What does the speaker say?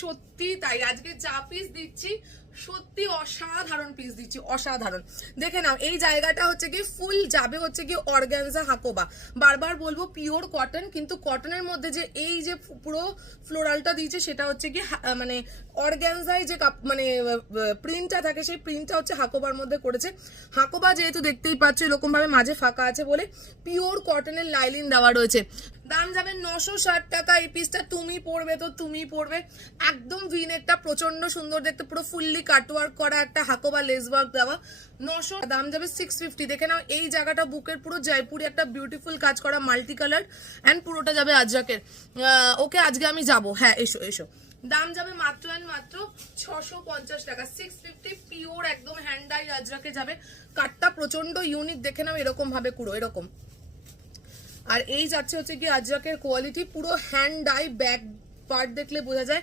সত্যি তাই, আজকে যা পিস দিচ্ছি সত্যি অসাধারণ পিস দিচ্ছি, অসাধারণ। দেখে নাও, এই জায়গাটা হচ্ছে কি ফুল যাবে হচ্ছে কি অর্গানজা হাকোবা, বারবার বলবো পিওর কটন, কিন্তু কটনের মধ্যে যে এই যে পুরো ফ্লোরালটা দিয়েছে সেটা হচ্ছে কি মানে অর্গানজায় যে মানে প্রিন্টটা থাকে সেই প্রিন্টটা হচ্ছে হাকোবার মধ্যে করেছে। হাকোবা যেহেতু দেখতেই পাচ্ছ এরকম ভাবে মাঝে ফাঁকা আছে বলে পিওর কটনের লাইলিন দেওয়া রয়েছে। দাম যাবে 960 টাকা। এই পিসটা তুমি পরবে তো তুমি পরবে, একদম ভিনেকটা প্রচন্ড সুন্দর দেখতে, পুরো ফুললি কাটওয়ার্ক করা একটা হাকোবা লেস ওয়ার্ক দেওয়া। 900, দাম যাবে 650। দেখে নাও এই জায়গাটা বুকের পুরো জয়পুরি একটা বিউটিফুল কাজ করা মাল্টি কালার অ্যান্ড পুরোটা যাবে আজরাকের। ওকে আজকে আমি যাব, হ্যাঁ এসো এসো। দাম যাবে মাত্র অ্যান্ড মাত্র 650 টাকা, 650 পিওর একদম হ্যান্ড ডাই আজরাকে যাবে। কাটটা প্রচন্ড ইউনিক, দেখে নাও এরকম ভাবে পুরো এরকম। আর এই যাচ্ছে হচ্ছে কি আজরাকের কোয়ালিটি, পুরো হ্যান্ড ডাই, ব্যাক পার্ট দেখলে বোঝা যায়